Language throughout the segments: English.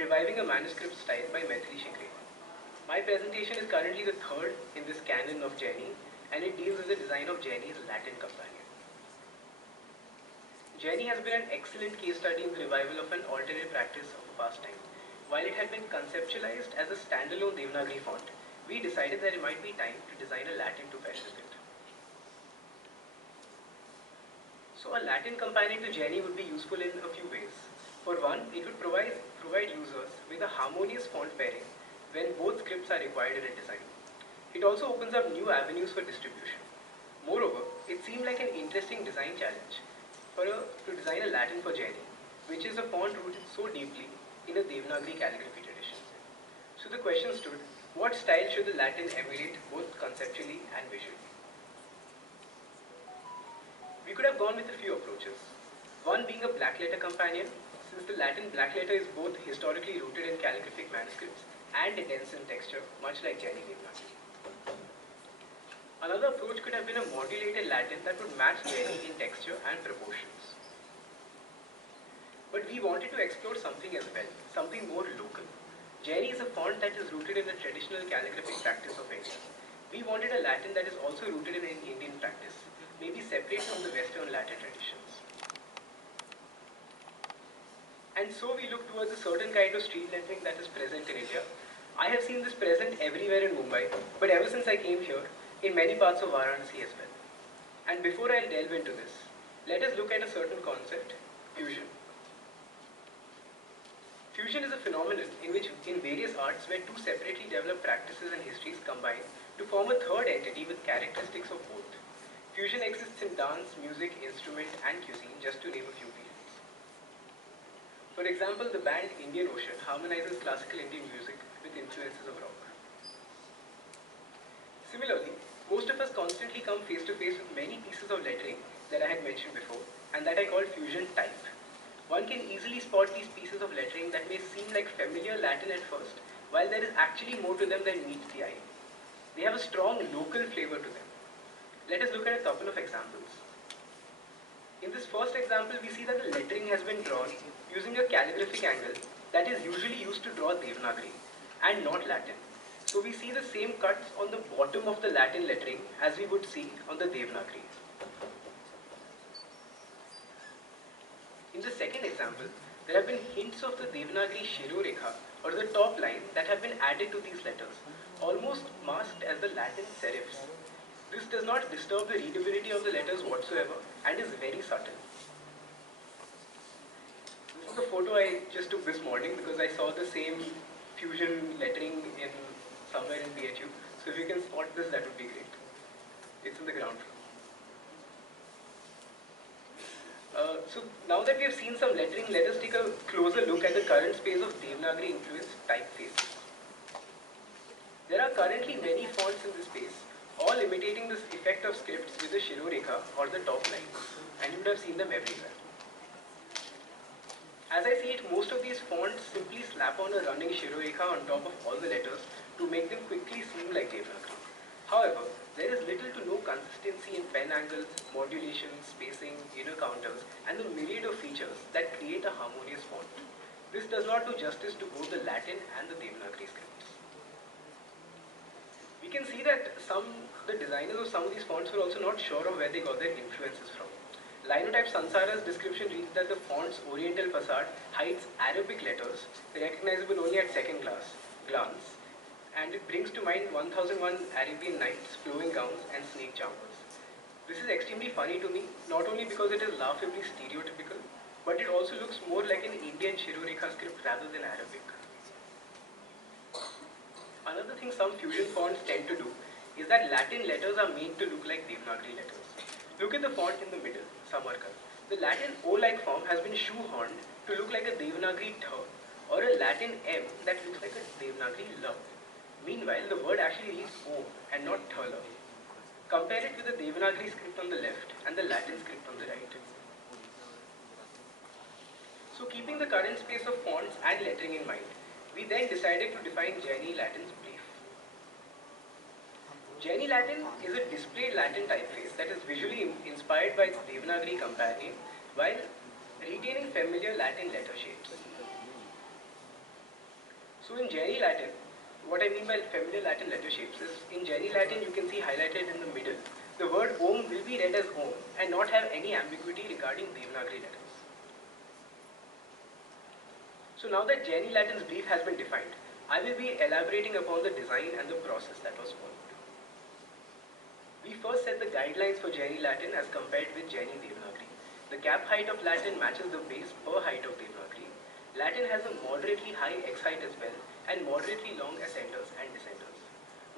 reviving a manuscript style by Maithili Shikre. My presentation is currently the third in this canon of Jaini, and it deals with the design of Jaini's Latin companion. Jaini has been an excellent case study in the revival of an alternate practice of a past time. While it had been conceptualized as a standalone Devnagari font, we decided that it might be time to design a Latin to pair with it. So a Latin companion to Jaini would be useful in a few ways. For one, it would provide users with a harmonious font pairing when both scripts are required in a design. It also opens up new avenues for distribution. Moreover, it seemed like an interesting design challenge to design a Latin for Jaini, which is a font rooted so deeply in a Devnagari calligraphy tradition. So the question stood, what style should the Latin emulate both conceptually and visually? We could have gone with a few approaches. One being a black letter companion, since the Latin black letter is both historically rooted in calligraphic manuscripts and dense in texture, much like Jaini Devnagari. Another approach could have been a modulated Latin that would match Jaini in texture and proportions. But we wanted to explore something as well, something more local. Jaini is a font that is rooted in the traditional calligraphic practice of India. We wanted a Latin that is also rooted in Indian practice, maybe separate from the Western Latin traditions. And so we look towards a certain kind of street lettering that is present in India. I have seen this present everywhere in Mumbai, but ever since I came here, in many parts of Varanasi as well. And before I delve into this, let us look at a certain concept, fusion. Fusion is a phenomenon in which in various arts where two separately developed practices and histories combine to form a third entity with characteristics of both. Fusion exists in dance, music, instrument and cuisine, just to name a few fields. For example, the band Indian Ocean harmonizes classical Indian music with influences of rock. Similarly, most of us constantly come face to face with many pieces of lettering that I had mentioned before and that I call fusion type. One can easily spot these pieces of lettering that may seem like familiar Latin at first, while there is actually more to them than meets the eye. They have a strong local flavor to them. Let us look at a couple of examples. In this first example, we see that the lettering has been drawn using a calligraphic angle that is usually used to draw Devnagari and not Latin. So we see the same cuts on the bottom of the Latin lettering as we would see on the Devnagari. In the second example, there have been hints of the Devnagari Shirorekha or the top line that have been added to these letters, almost masked as the Latin serifs. This does not disturb the readability of the letters whatsoever and is very subtle. This is a photo I just took this morning because I saw the same fusion lettering in somewhere in BHU. So if you can spot this, that would be great. It's in the ground floor. So now that we have seen some lettering, let us take a closer look at the current space of Devnagari-influenced typefaces. There are currently many fonts in this space, all imitating this effect of scripts with the Shirorekha or the top lines, and you would have seen them everywhere. As I see it, most of these fonts simply slap on a running Shirorekha on top of all the letters to make them quickly seem like Devnagari. However, there is little to no consistency in pen angles, modulation, spacing, inner counters, and the myriad of features that create a harmonious font. This does not do justice to both the Latin and the Devnagari scripts. We can see that the designers of some of these fonts were also not sure of where they got their influences from. Linotype Sansara's description reads that the font's oriental facade hides Arabic letters, recognizable only at second glance, and it brings to mind 1001 Arabian Nights, flowing gowns and snake charmers. This is extremely funny to me, not only because it is laughably stereotypical, but it also looks more like an Indian Shirorekha script rather than Arabic. Another thing some fusion fonts tend to do is that Latin letters are made to look like Devnagari letters. Look at the font in the middle, Samarkand. The Latin O-like form has been shoehorned to look like a Devnagari Th or a Latin M that looks like a Devnagari L. Meanwhile, the word actually reads Om and not Thala. Compare it with the Devnagari script on the left and the Latin script on the right. So keeping the current space of fonts and lettering in mind, we then decided to define Jaini Latin's brief. Jaini Latin is a displayed Latin typeface that is visually inspired by its Devnagari companion while retaining familiar Latin letter shapes. So in Jenny Latin, what I mean by familiar Latin letter shapes is, in Jenny Latin you can see highlighted in the middle, the word Om will be read as Om and not have any ambiguity regarding Devnagari letters. So now that Jenny Latin's brief has been defined, I will be elaborating upon the design and the process that was followed. We first set the guidelines for Jenny Latin as compared with Jenny Devnagari. The cap height of Latin matches the base per height of Devnagari. Latin has a moderately high X height as well and moderately long ascenders and descenders.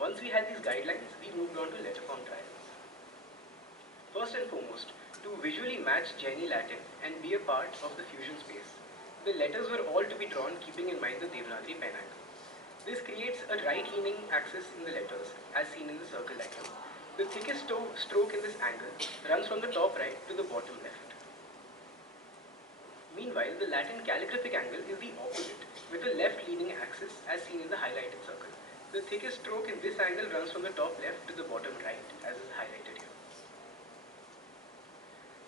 Once we had these guidelines, we moved on to letter form trials. First and foremost, to visually match Jenny Latin and be a part of the fusion space, the letters were all to be drawn keeping in mind the Devnagari pen angle. This creates a right-leaning axis in the letters as seen in the circle diagram. The thickest stroke in this angle runs from the top right to the bottom left. Meanwhile, the Latin calligraphic angle is the opposite, with a left-leaning axis as seen in the highlighted circle. The thickest stroke in this angle runs from the top left to the bottom right, as is highlighted here.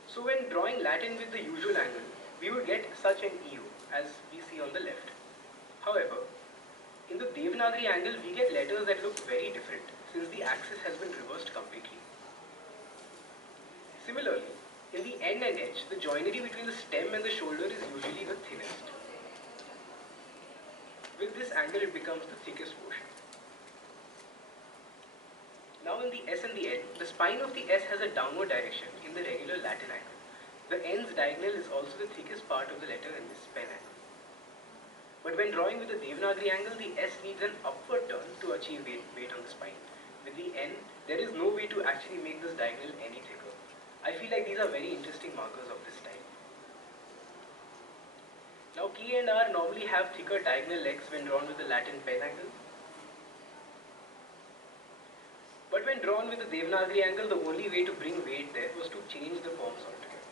So when drawing Latin with the usual angle, we would get such an EU as we see on the left. However, in the Devnagari angle, we get letters that look very different since the axis has been reversed completely. Similarly, in the end and edge, the joinery between the stem and the shoulder is usually the thinnest. With this angle, it becomes the thickest portion. Now in the S and the N, the spine of the S has a downward direction in the regular Latin angle. The N's diagonal is also the thickest part of the letter in this pen angle. But when drawing with the Devnagari angle, the S needs an upward turn to achieve weight on the spine. With the N, there is no way to actually make this diagonal any thicker. I feel like these are very interesting markers of this style. Now K and R normally have thicker diagonal legs when drawn with the Latin pen angle. But when drawn with the Devnagari angle, the only way to bring weight there was to change the forms altogether.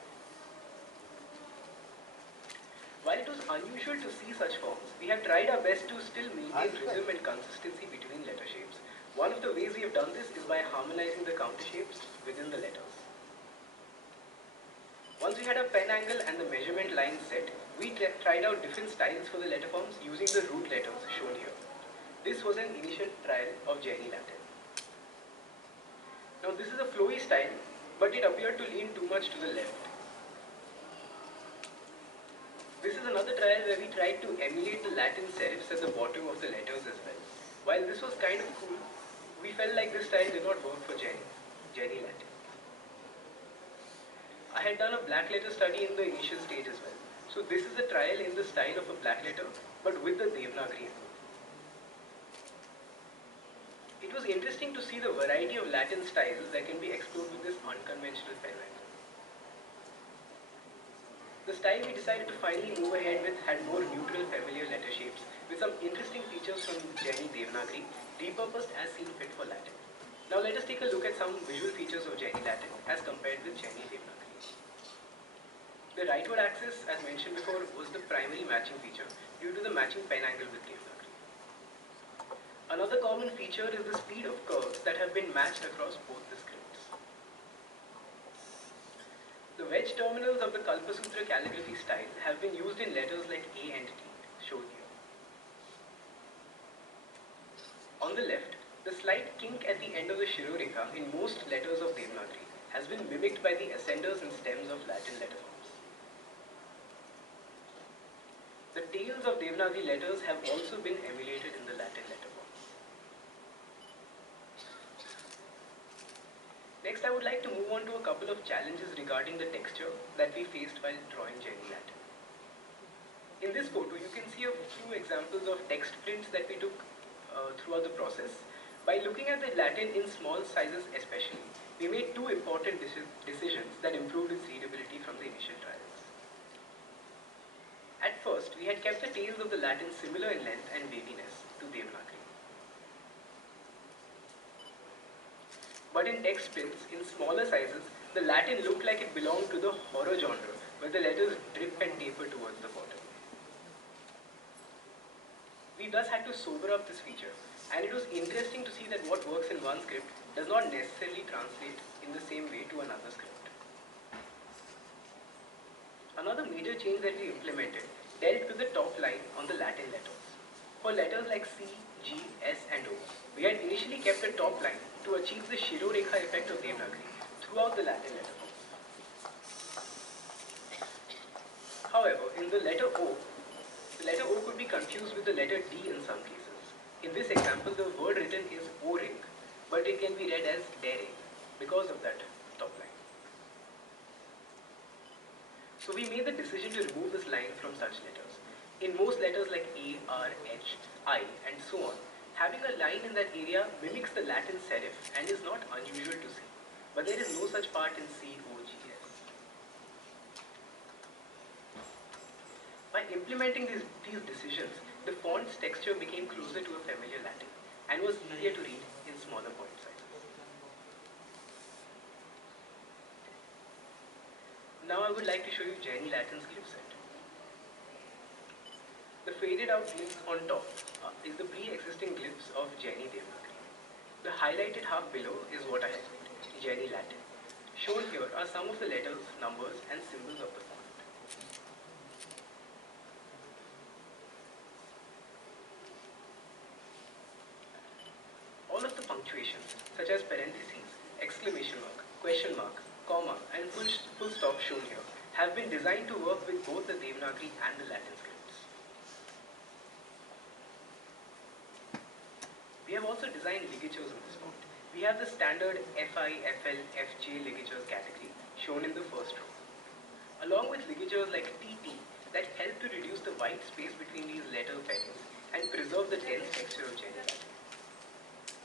While it was unusual to see such forms, we have tried our best to still maintain rhythm and consistency between letter shapes. One of the ways we have done this is by harmonizing the counter shapes within the letters. Once we had a pen angle and the measurement line set, we tried out different styles for the letter forms using the root letters shown here. This was an initial trial of Jenny Latin. Now this is a flowy style, but it appeared to lean too much to the left. This is another trial where we tried to emulate the Latin serifs at the bottom of the letters as well. While this was kind of cool, we felt like this style did not work for Jenny Latin. I had done a black letter study in the initial stage as well. So this is a trial in the style of a black letter, but with the Devnagari angle. It was interesting to see the variety of Latin styles that can be explored with this unconventional pen angle. The style we decided to finally move ahead with had more neutral familiar letter shapes with some interesting features from Jenny Devnagari, repurposed as seen fit for Latin. Now let us take a look at some visual features of Jenny Latin as compared with Jenny Devnagari. The rightward axis, as mentioned before, was the primary matching feature due to the matching pen angle with Devnagari. Another common feature is the speed of curves that have been matched across both the scripts. The wedge terminals of the Kalpasutra calligraphy style have been used in letters like A and T, shown here. On the left, the slight kink at the end of the Shirorekha in most letters of Devnagari has been mimicked by the ascenders and stems of Latin letter forms. The tails of Devnagari letters have also been emulated in the Latin letter forms. Next, I would like to move on to a couple of challenges regarding the texture that we faced while drawing Jenny Latin. In this photo, you can see a few examples of text prints that we took throughout the process. By looking at the Latin in small sizes especially, we made two important decisions that improved its readability from the initial trials. At first, we had kept the tails of the Latin similar in length and waviness to Devnagari. But in text prints, in smaller sizes, the Latin looked like it belonged to the horror genre, where the letters drip and taper towards the bottom. We thus had to sober up this feature, and it was interesting to see that what works in one script does not necessarily translate in the same way to another script. Another major change that we implemented dealt with the top line on the Latin letters. For letters like C, G, S and O, we had initially kept the top line to achieve the Shirorekha effect of Devnagari throughout the Latin letter form. However, in the letter O could be confused with the letter D in some cases. In this example, the word written is O-ring, but it can be read as daring because of that top line. So we made the decision to remove this line from such letters. In most letters like A, R, H, I and so on, having a line in that area mimics the Latin serif and is not unusual to see. But there is no such part in C, O, G, S. By implementing these decisions, the font's texture became closer to a familiar Latin and was easier to read in smaller point sizes. Now I would like to show you Jaini Latin's glyph set. The faded out glyph on top is the pre-existing glyphs of Jaini Devnagari. The highlighted half below is what I have made, Jaini Latin. Shown here are some of the letters, numbers and symbols of the font. All of the punctuations, such as parentheses, exclamation mark, question mark, comma and full stop shown here, have been designed to work with both the Devnagari and the Latin scripts. We have also designed ligatures in this font. We have the standard FI, FL, FJ ligatures category shown in the first row, along with ligatures like TT that help to reduce the white space between these letter pairings and preserve the dense texture of Jaini Latin.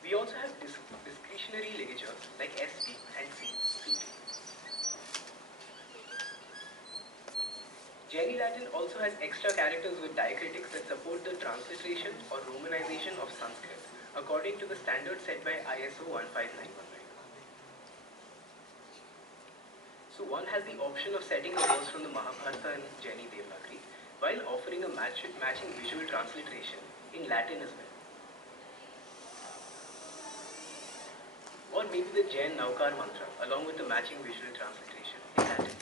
We also have discretionary ligatures like SP and CT. Jaini Latin also has extra characters with diacritics that support the transliteration or romanization of Sanskrit according to the standard set by ISO 15919. So one has the option of setting a verse from the Mahabharata in Jaini Devnagari while offering a matching visual transliteration in Latin as well. Or maybe the Jain Naukar mantra along with the matching visual transliteration in Latin.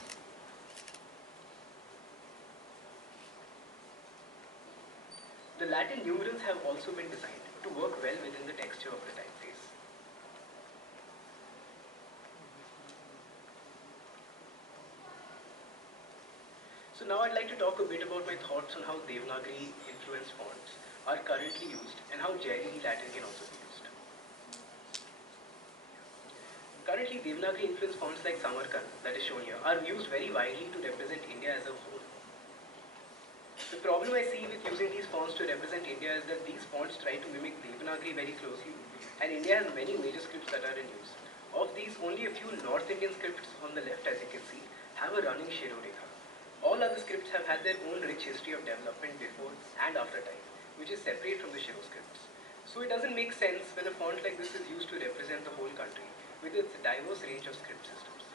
The Latin numerals have also been designed to work well within the texture of the typeface. So now I'd like to talk a bit about my thoughts on how Devnagari-influenced fonts are currently used and how Jaini Latin can also be used. Currently, Devnagari-influenced fonts like Samarkand, that is shown here, are used very widely to represent India as a whole. The problem I see with using these fonts to represent India is that these fonts try to mimic Devnagari very closely, and India has many major scripts that are in use. Of these, only a few North Indian scripts on the left, as you can see, have a running Shirorekha. All other scripts have had their own rich history of development before and after time, which is separate from the Shiro scripts. So it doesn't make sense when a font like this is used to represent the whole country with its diverse range of script systems.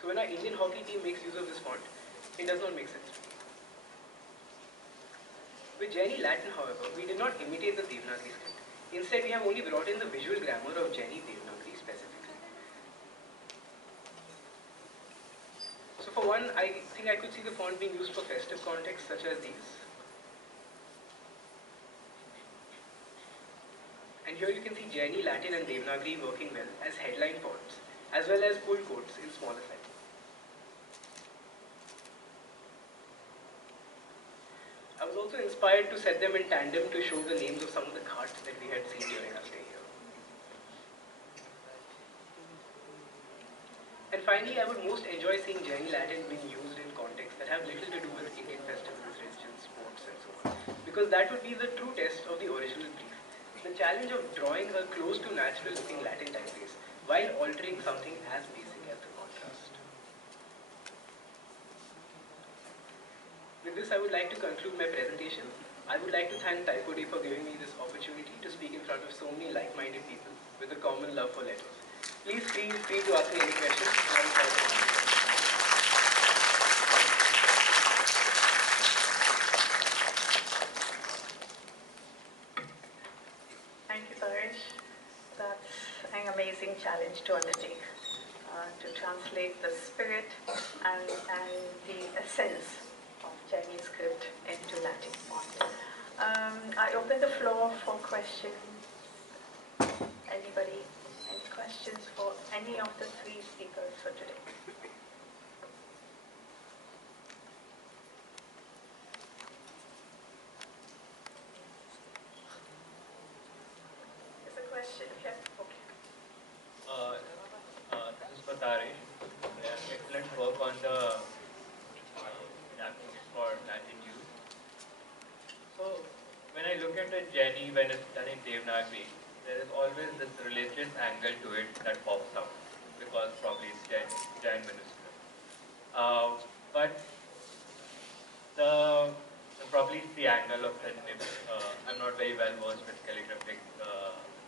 So when our Indian hockey team makes use of this font, it does not make sense to me. With Jaini Latin, however, we did not imitate the Devnagari script. Instead, we have only brought in the visual grammar of Jaini Devnagari specifically. So for one, I think I could see the font being used for festive contexts such as these. And here you can see Jaini Latin and Devnagari working well as headline fonts, as well as pull quotes in smaller size. I was also inspired to set them in tandem to show the names of some of the ghats that we had seen during our stay here. And finally, I would most enjoy seeing Jaini Latin being used in contexts that have little to do with Indian festivals, religions, sports and so on. Because that would be the true test of the original brief. The challenge of drawing a close to natural looking Latin typeface while altering something as basic as the contrast. With this, I would like to conclude my presentation. I would like to thank Typeface for giving me this opportunity to speak in front of so many like-minded people with a common love for letters. Please feel free to ask me any questions. Thank you, Taresh. That's an amazing challenge to undertake, to translate the spirit and the essence of Chinese script into Latin font. open the floor for questions. Anybody? Any questions for any of the three speakers for today? There's a question here. Okay. This is for Taresh. Yeah, excellent work on the adapting for Latin use. So, when I look at a Jenny when it's done in Devnagari, there is always this religious angle to it that pops up because probably it's Jain minuscule. But the, probably it's the angle of the nib. I'm not very well versed with calligraphic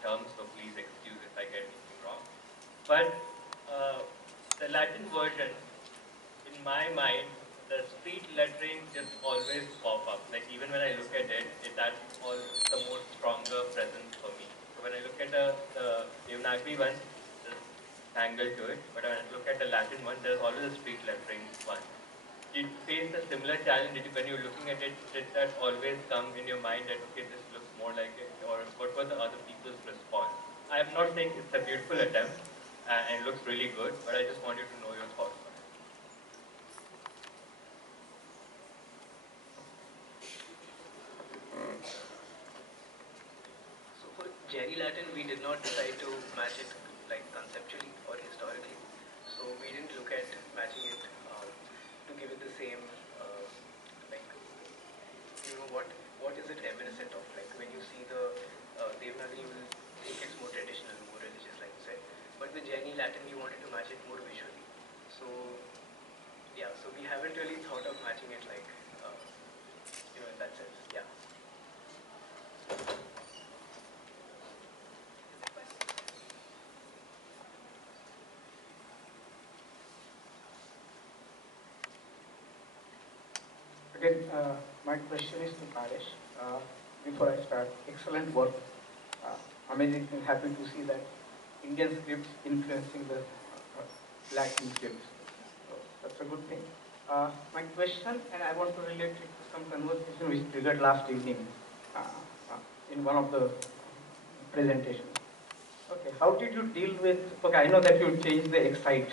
terms, so please excuse if I get anything wrong. But the Latin version, in my mind, the street lettering just always pop up. Like even when I look at it, that's all the more stronger presence for me. So when I look at the Devnagari one, there's angle to it. But when I look at the Latin one, there's always a street lettering one. Did you face a similar challenge? When you're looking at it, did that always come in your mind that, okay, this looks more like it? Or what were the other people's response? I'm not saying it's a beautiful attempt and it looks really good, but I just wanted to know your thoughts on it. So for Jerry Latin, we did not decide to match it like conceptually or historically. So we didn't look at matching it to give it the same, like, what is it reminiscent of? Like when you see the Devnagari, you will think it's more traditional, more religious, like you said. But with Jenny Latin, we wanted to match it more visually. So yeah, so we haven't really thought of matching it like, in that sense. Yeah. Again, my question is to Taresh. Before I start, excellent work. Amazing and happy to see that Indian scripts influencing the Latin scripts. So that's a good thing. My question, and I want to relate it to some conversation which triggered last evening in one of the presentations. Okay, how did you deal with, okay, I know that you changed the excite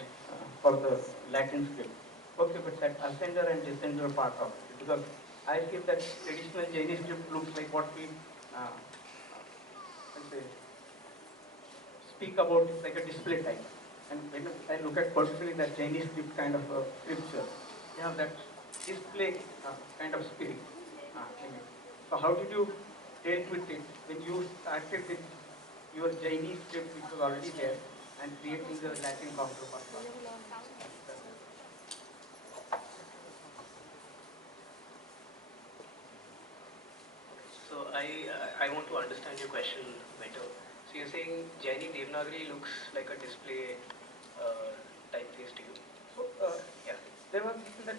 for the Latin script. Okay, but that ascender and descender part of it, because I feel that traditional Jaini script looks like what we let's say, speak about it like a display type. And when I look at particularly that Jaini script kind of scripture, you have that display kind of spirit in it. So how did you deal with it when you started with your Jaini script which was already there and creating the Latin counterpart? So I want to understand your question better. So you're saying Jaini Devnagari looks like a display typeface to you? So Yeah. there was that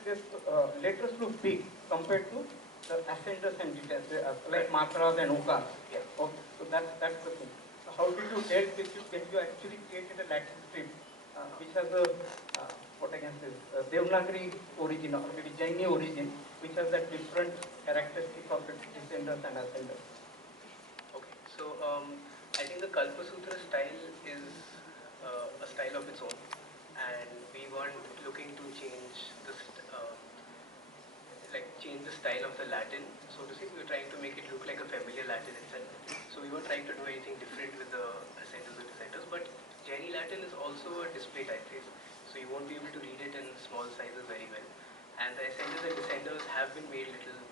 letters look big compared to the ascenders and descenders, like matras and okas. Yeah. Okay, so that's the thing. So how did you deal with it when you actually created a Latin script which has a what I can say Devnagari origin or maybe Jaini origin, which has that different characteristics of its descenders and ascenders? Okay. So I think the Kalpasutra style is a style of its own, and we weren't looking to change change the style of the Latin, so to say. We were trying to make it look like a familiar Latin itself. So we weren't trying to do anything different with the ascenders or descenders, but Jaini Latin is also a display typeface, so you won't be able to read it in small sizes very well. And the ascenders and descenders have been made little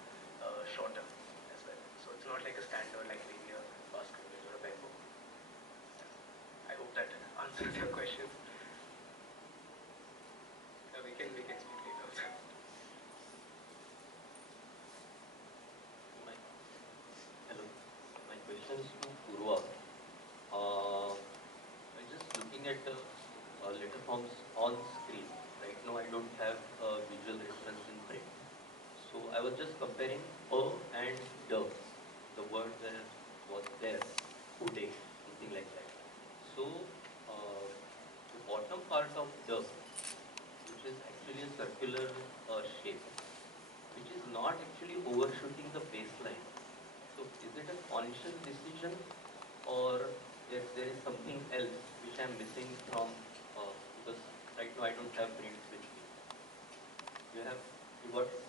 shorter as well. So it's not like a standard like maybe a basket or a bamboo. I hope that answers your question. We can speak later also. Hello, my question is to Purva. I'm just looking at the letter forms on screen. Right now I don't have a visual reference in print. So I was just comparing a and the. The word there was there, ude, something like that. So the bottom part of the, which is actually a circular shape, which is not actually overshooting the baseline. So is it a conscious decision, or if there is something else which I'm missing from, because right now I don't have prints with me. You got it?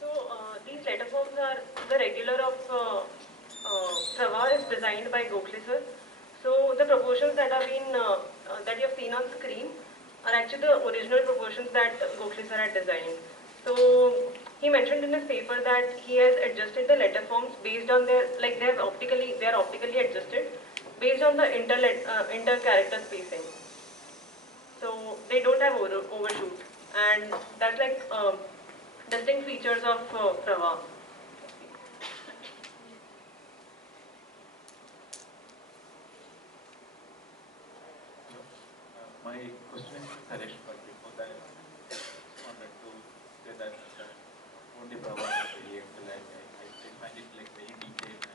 So these letter forms are the regular of Prava is designed by Gokhale sir. So the proportions that have been that you have seen on screen are actually the original proportions that Gokhale sir had designed. So he mentioned in his paper that he has adjusted the letter forms based on their they are optically adjusted based on the inter character spacing. So they don't have overshoot, and that's distinct features of Prava. My question is to Taresh.